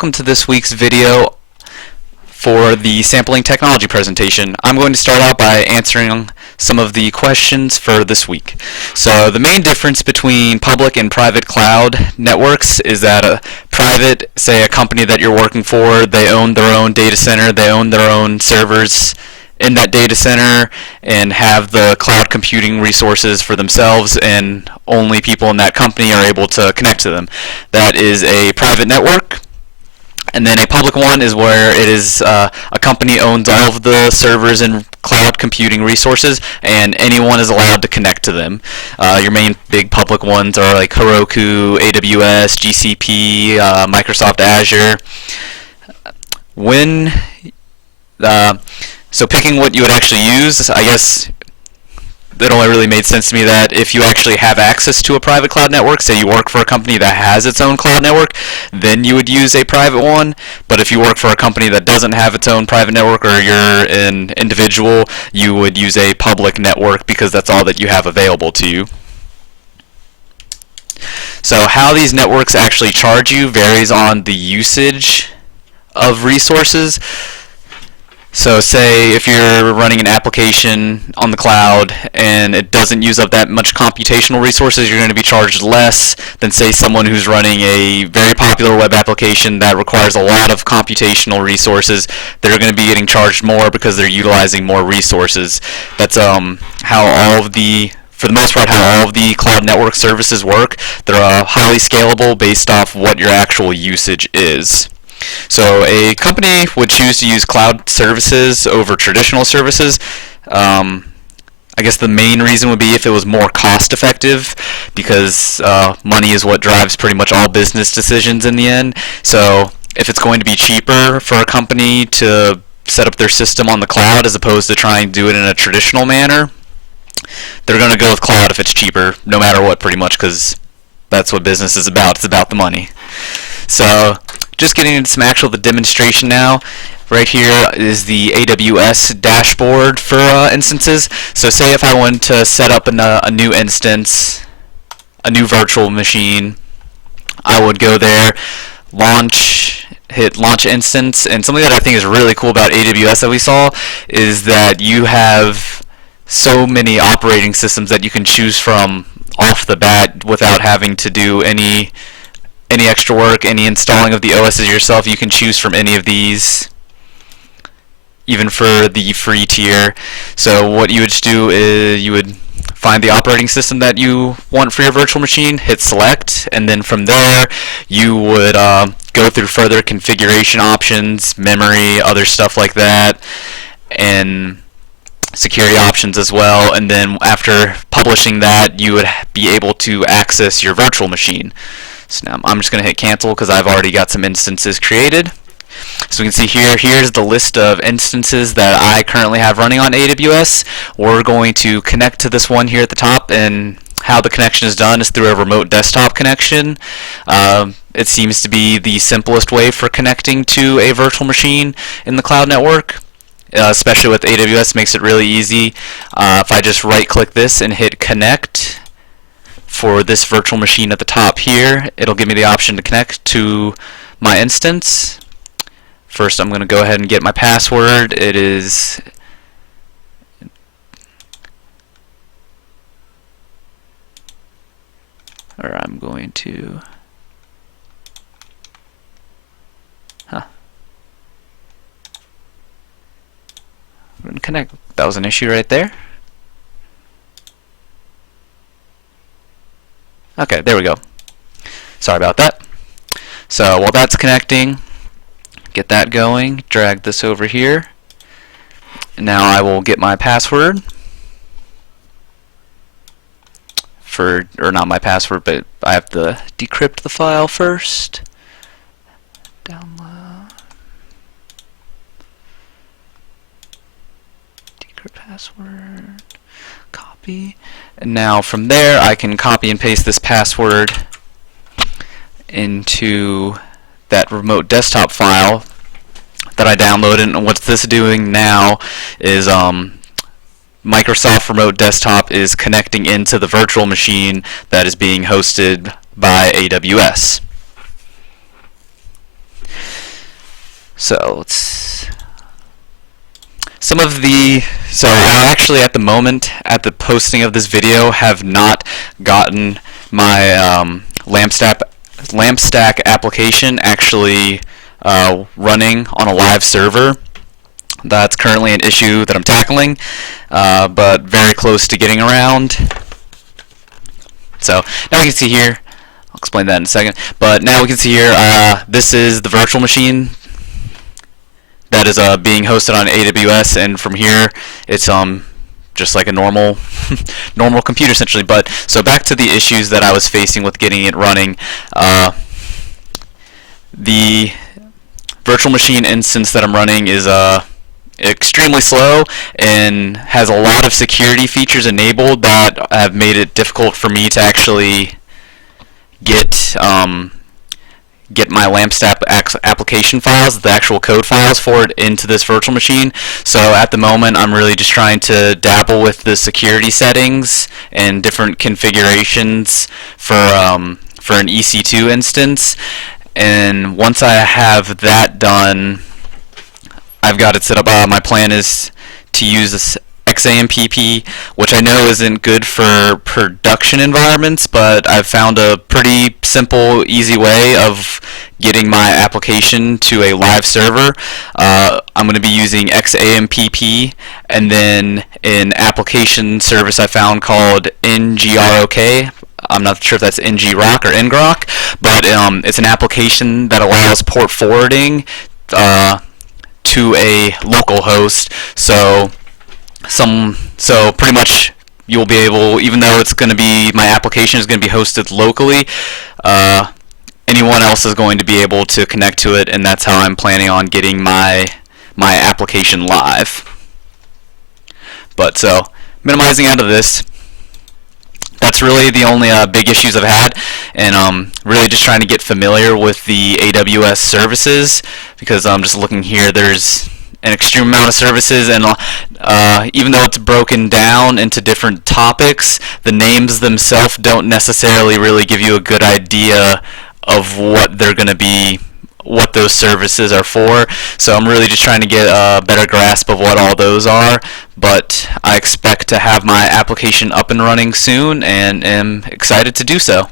welcome to this week's video for the sampling technology presentation. I'm going to start out by answering some of the questions for this week. So the main difference between public and private cloud networks is that a private, say a company that you're working for, they own their own data center, they own their own servers in that data center and have the cloud computing resources for themselves, and only people in that company are able to connect to them. That is a private network. And then a public one is where it is a company owns all of the servers and cloud computing resources, and anyone is allowed to connect to them. Your main big public ones are like Heroku, AWS, GCP, Microsoft Azure. So picking what you would actually use, I guess it only really made sense to me that if you actually have access to a private cloud network, say you work for a company that has its own cloud network, then you would use a private one. But if you work for a company that doesn't have its own private network, or you're an individual, you would use a public network because that's all that you have available to you. So how these networks actually charge you varies on the usage of resources. So say if you're running an application on the cloud and it doesn't use up that much computational resources, you're going to be charged less than say someone who's running a very popular web application that requires a lot of computational resources. They're going to be getting charged more because they're utilizing more resources. That's how all of the for the most part, how all of the cloud network services work. They're highly scalable based off what your actual usage is. So a company would choose to use cloud services over traditional services. I guess the main reason would be if it was more cost effective, because money is what drives pretty much all business decisions in the end. So if it's going to be cheaper for a company to set up their system on the cloud as opposed to trying to do it in a traditional manner, they're going to go with cloud if it's cheaper, no matter what, pretty much, because that's what business is about. It's about the money. So just getting into some actual demonstration now. Right here is the AWS dashboard for instances. So say if I wanted to set up a new instance, a new virtual machine, I would go there, hit launch instance, and something that I think is really cool about AWS that we saw is that you have so many operating systems that you can choose from off the bat without having to do any extra work, any installing of the OSs yourself. You can choose from any of these, even for the free tier. So what you would just do is you would find the operating system that you want for your virtual machine, hit select, and then from there you would go through further configuration options, memory, other stuff like that, and security options as well. And then after publishing that, you would be able to access your virtual machine. So now I'm just going to hit cancel because I've already got some instances created. So we can see here's the list of instances that I currently have running on AWS. We're going to connect to this one here at the top, and how the connection is done is through a remote desktop connection. It seems to be the simplest way for connecting to a virtual machine in the cloud network. Especially with AWS, makes it really easy. If I just right click this and hit connect for this virtual machine at the top here, it'll give me the option to connect to my instance. First I'm going to go ahead and get my password. It is I'm going to I'm going to connect. That was an issue right there. Okay, there we go. Sorry about that. So while that's connecting, get that going, drag this over here. Now I will get my password or not my password, but I have to decrypt the file first. Download. Decrypt password. Copy. And now from there I can copy and paste this password into that remote desktop file that I downloaded. And what this is doing now is Microsoft Remote Desktop is connecting into the virtual machine that is being hosted by AWS. So I actually at the moment, at the posting of this video, have not gotten my LampStack application actually running on a live server. That's currently an issue that I'm tackling, but very close to getting around. So now we can see here, I'll explain that in a second, but now we can see here, this is the virtual machine that is being hosted on AWS, and from here it's just like a normal normal computer essentially. But so back to the issues that I was facing with getting it running. The virtual machine instance that I'm running is extremely slow and has a lot of security features enabled that have made it difficult for me to actually get my LampStack application files, the actual code files for it, into this virtual machine. So at the moment I'm really just trying to dabble with the security settings and different configurations for an EC2 instance, and once I have that done, I've got it set up. My plan is to use this XAMPP, which I know isn't good for production environments, but I've found a pretty simple, easy way of getting my application to a live server. I'm going to be using XAMPP, and then an application service I found called ngrok. I'm not sure if that's ngrok or ngrok, but it's an application that allows port forwarding to a local host. So pretty much you'll be able, even though it's going to be, my application is going to be hosted locally, anyone else is going to be able to connect to it, and that's how I'm planning on getting my application live. But so minimizing out of this, that's really the only big issues I've had, and really just trying to get familiar with the AWS services, because I'm just looking here, there's an extreme amount of services, and even though it's broken down into different topics, the names themselves don't necessarily really give you a good idea of what they're going to be, what those services are for. So I'm really just trying to get a better grasp of what all those are, but I expect to have my application up and running soon and am excited to do so.